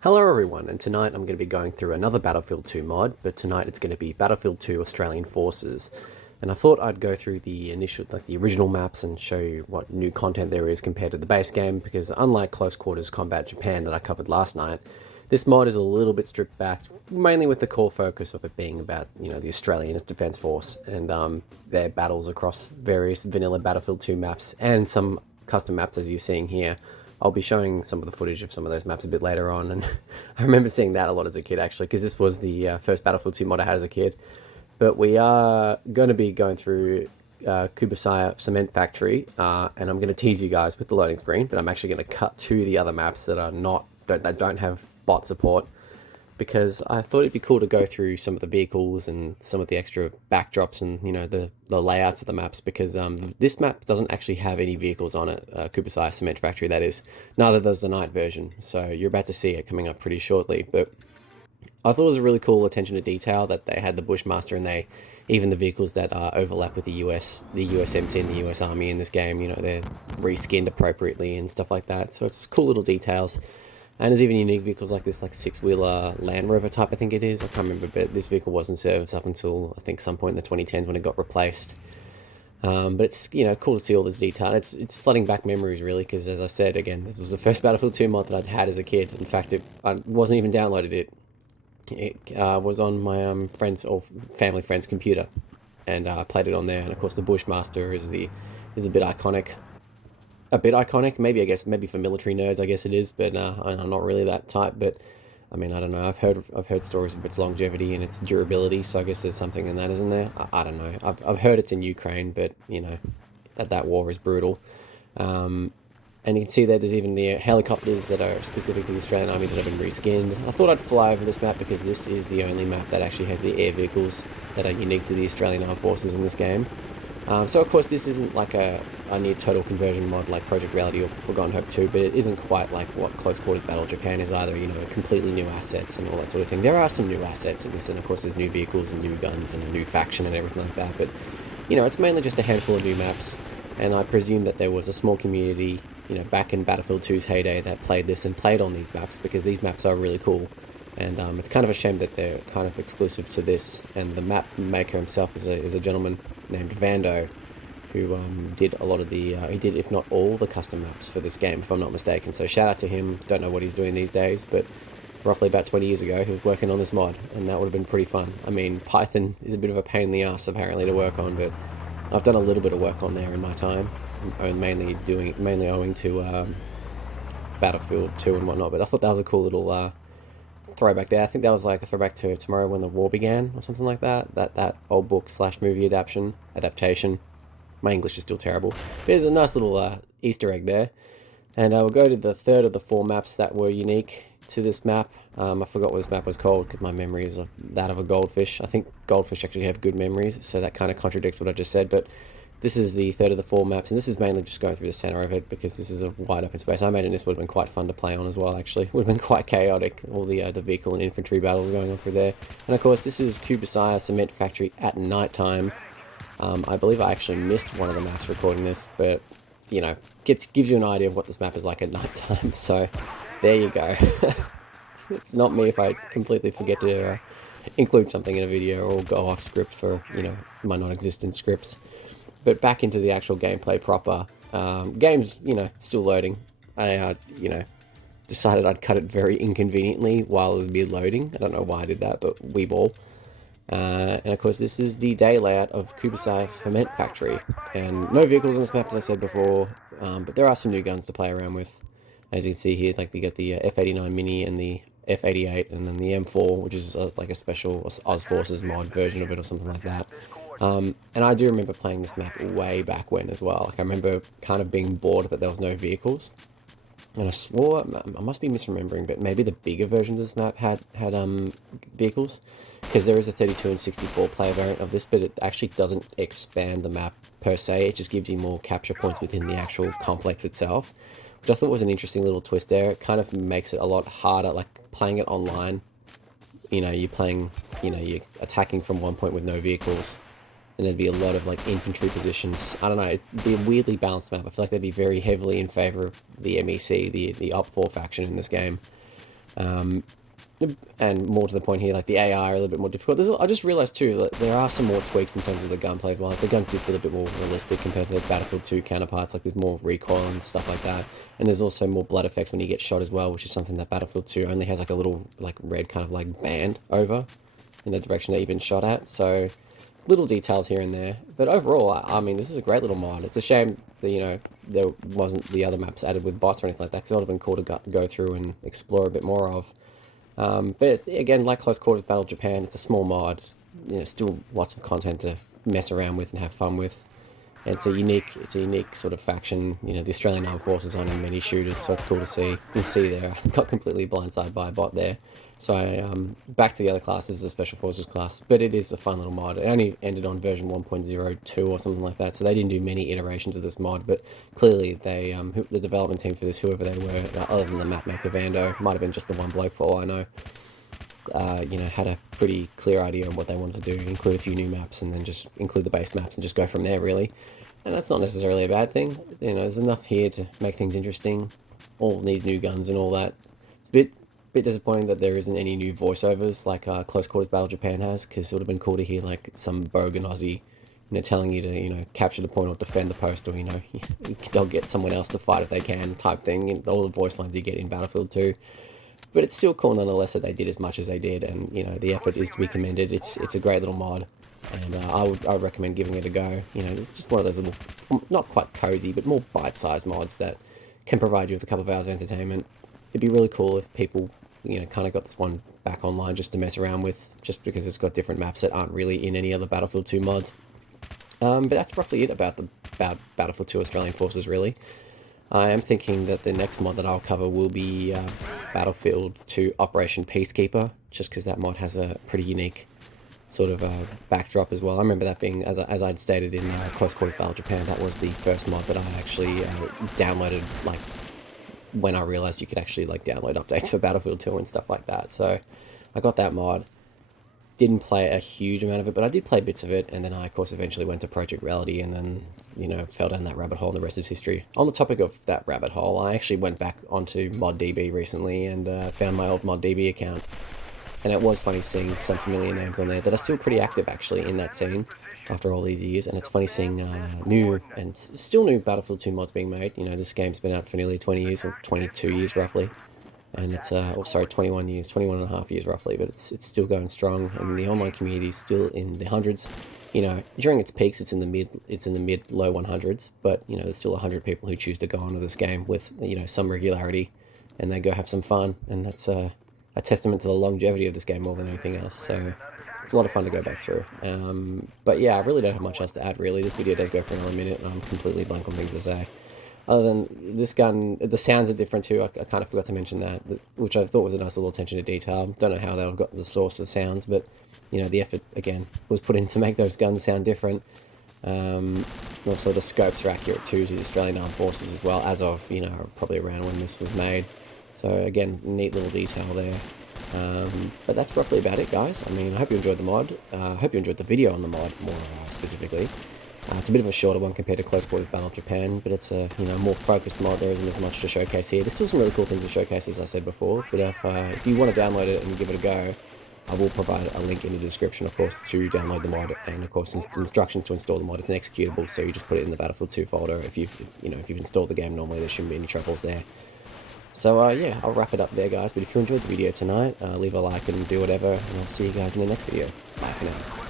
Hello everyone, and tonight I'm going to be going through another Battlefield 2 mod, but tonight it's going to be Battlefield 2 Australian Forces. And I thought I'd go through the original maps and show you what new content there is compared to the base game, because unlike Close Quarters Combat Japan that I covered last night, this mod is a little bit stripped back, mainly with the core focus of it being about, the Australian Defence Force and their battles across various vanilla Battlefield 2 maps and some custom maps as you're seeing here. I'll be showing some of the footage of some of those maps a bit later on, and I remember seeing that a lot as a kid actually, because this was the first Battlefield 2 mod I had as a kid. But we are going to be going through Kubasaya Cement Factory, and I'm going to tease you guys with the loading screen, but I'm actually going to cut to the other maps that don't have bot support, because I thought it'd be cool to go through some of the vehicles and some of the extra backdrops and the layouts of the maps, because this map doesn't actually have any vehicles on it. Kubasaya Cement Factory, that is. Neither does the night version, so you're about to see it coming up pretty shortly. But I thought it was a really cool attention to detail that they had the Bushmaster, and even the vehicles that overlap with the USMC and the US Army in this game, they're reskinned appropriately and stuff like that. So it's cool little details. And there's even unique vehicles like this, like six-wheeler Land Rover type, I think it is. I can't remember, but this vehicle was in service up until, I think, some point in the 2010s when it got replaced. But it's, cool to see all this detail. It's flooding back memories, really, because, as I said, again, this was the first Battlefield 2 mod that I'd had as a kid. In fact, I wasn't even downloaded it. It was on my friend's or family friend's computer, and I played it on there. And, of course, the Bushmaster is a bit iconic. Maybe for military nerds, I guess it is, but I'm not really that type. But I mean, I don't know. I've heard stories of its longevity and its durability, so I guess there's something in that, isn't there? I don't know. I've heard it's in Ukraine, but that war is brutal. And you can see that there's even the helicopters that are specific to the Australian Army that have been reskinned. I thought I'd fly over this map because this is the only map that actually has the air vehicles that are unique to the Australian Armed Forces in this game. So of course this isn't like a near total conversion mod like Project Reality or Forgotten Hope 2, but it isn't quite like what Close Quarters Battle Japan is either, completely new assets and all that sort of thing. There are some new assets in this, and of course there's new vehicles and new guns and a new faction and everything like that, but it's mainly just a handful of new maps, and I presume that there was a small community, back in Battlefield 2's heyday that played this and played on these maps, because these maps are really cool. And it's kind of a shame that they're kind of exclusive to this. And the map maker himself is a gentleman named Vando, who did a lot of he did, if not all, the custom maps for this game, if I'm not mistaken. So shout out to him. Don't know what he's doing these days, but roughly about 20 years ago, he was working on this mod, and that would have been pretty fun. I mean, Python is a bit of a pain in the ass apparently to work on, but I've done a little bit of work on there in my time, mainly owing to Battlefield 2 and whatnot. But I thought that was a cool little throwback there. I think that was like a throwback to Tomorrow When the War Began or something like that. That old book / movie adaptation. My English is still terrible. But there's a nice little Easter egg there. And we'll go to the third of the 4 maps that were unique to this map. I forgot what this map was called because my memory is that of a goldfish. I think goldfish actually have good memories, so that kind of contradicts what I just said. But this is the third of the 4 maps, and this is mainly just going through the center of it because this is a wide open space. I imagine this would have been quite fun to play on as well, actually. Would have been quite chaotic, all the vehicle and infantry battles going on through there. And of course, this is Kubasaya Cement Factory at night time. I believe I actually missed one of the maps recording this, but, gives you an idea of what this map is like at night time. So, there you go. It's not me if I completely forget to include something in a video or go off script for, my non-existent scripts. But back into the actual gameplay proper. Game's, still loading. I, decided I'd cut it very inconveniently while it was loading. I don't know why I did that, but we ball. And of course, this is the day layout of Kubasaya Cement Factory. And no vehicles on this map, as I said before, but there are some new guns to play around with. As you can see here, like you get the F89 Mini and the F88, and then the M4, which is like a special Oz Forces mod version of it or something like that. And I do remember playing this map way back when as well. Like I remember kind of being bored that there was no vehicles, and I swore I must be misremembering, but maybe the bigger version of this map had vehicles, because there is a 32 and 64 player variant of this, but it actually doesn't expand the map per se. It just gives you more capture points within the actual complex itself, which I thought was an interesting little twist there. It kind of makes it a lot harder, like playing it online. You're playing, you're attacking from one point with no vehicles, and there'd be a lot of like infantry positions. I don't know, it'd be a weirdly balanced map. I feel like they'd be very heavily in favor of the MEC, the Op 4 faction in this game. And more to the point here, like the AI are a little bit more difficult. I just realized too that there are some more tweaks in terms of the gunplay as well. Like the guns do feel a bit more realistic compared to the Battlefield 2 counterparts. Like there's more recoil and stuff like that. And there's also more blood effects when you get shot as well, which is something that Battlefield 2 only has like a little like red kind of like band over in the direction that you've been shot at. So little details here and there. But overall, I mean, this is a great little mod. It's a shame that, you know, there wasn't the other maps added with bots or anything like that, because it would have been cool to go through and explore a bit more of. But again, like Close Quarters Battle Japan, it's a small mod. You know, still lots of content to mess around with and have fun with. And it's a unique sort of faction. You know, the Australian Armed Forces on in many shooters, so it's cool to see. You see there, I got completely blindsided by a bot there. So back to the other classes, the Special Forces class, but it is a fun little mod. It only ended on version 1.02 or something like that, so they didn't do many iterations of this mod, but clearly they, the development team for this, whoever they were, other than the map maker Vando, might have been just the one bloke for all I know, you know, had a pretty clear idea on what they wanted to do, include a few new maps, and then just include the base maps and just go from there, really. And that's not necessarily a bad thing. You know, there's enough here to make things interesting. All these new guns and all that. It's a bit disappointing that there isn't any new voiceovers like Close Quarters Battle Japan has, because it would have been cool to hear like some bogan Aussie, you know, telling you to, you know, capture the point or defend the post, or, you know, they'll get someone else to fight if they can type thing, and all the voice lines you get in Battlefield 2. But it's still cool nonetheless that they did as much as they did, and, you know, the effort is to be commended. It's a great little mod, and I would recommend giving it a go. You know, it's just one of those little, not quite cozy, but more bite-sized mods that can provide you with a couple of hours of entertainment. It'd be really cool if people, you know, kind of got this one back online just to mess around with, just because it's got different maps that aren't really in any other Battlefield 2 mods. But that's roughly it about Battlefield 2 Australian Forces, really. I am thinking that the next mod that I'll cover will be Battlefield 2 Operation Peacekeeper, just because that mod has a pretty unique sort of backdrop as well. I remember that being, as I'd stated in Close Quarters Battle Japan, that was the first mod that I actually downloaded, like, when I realized you could actually like download updates for Battlefield 2 and stuff like that. So I got that mod. Didn't play a huge amount of it, but I did play bits of it, and then I, of course, eventually went to Project Reality, and then, you know, fell down that rabbit hole, and the rest is history. On the topic of that rabbit hole, I actually went back onto ModDB recently and found my old ModDB account, and it was funny seeing some familiar names on there that are still pretty active, actually, in that scene after all these years, and it's funny seeing new and still new Battlefield 2 mods being made. You know, this game's been out for nearly 20 years, or 22 years roughly, and it's, oh sorry, 21 years, 21 and a half years roughly, but it's still going strong, and the online community is still in the hundreds. You know, during its peaks, it's in the mid low 100s, but, you know, there's still 100 people who choose to go onto this game with, you know, some regularity, and they go have some fun, and that's a testament to the longevity of this game more than anything else. So it's a lot of fun to go back through. But yeah, I really don't have much else to add, really. This video does go for another minute, and I'm completely blank on things to say. Other than this gun, the sounds are different too. I kind of forgot to mention that, which I thought was a nice little attention to detail. Don't know how they got the source of sounds, but, you know, the effort, again, was put in to make those guns sound different. Also, the scopes are accurate too to the Australian Armed Forces as well, as of, you know, probably around when this was made. So again, neat little detail there. But that's roughly about it, guys. I mean, I hope you enjoyed the mod. I hope you enjoyed the video on the mod, more specifically. It's a bit of a shorter one compared to Close Quarters Battle Japan, but it's a, you know, more focused mod. There isn't as much to showcase here. There's still some really cool things to showcase, as I said before, but if you want to download it and give it a go, I will provide a link in the description, of course, to download the mod, and of course instructions to install the mod. It's an executable, so you just put it in the Battlefield 2 folder. If you've installed the game normally, there shouldn't be any troubles there. So yeah, I'll wrap it up there, guys. But if you enjoyed the video tonight, leave a like and do whatever, and I'll see you guys in the next video. Bye for now.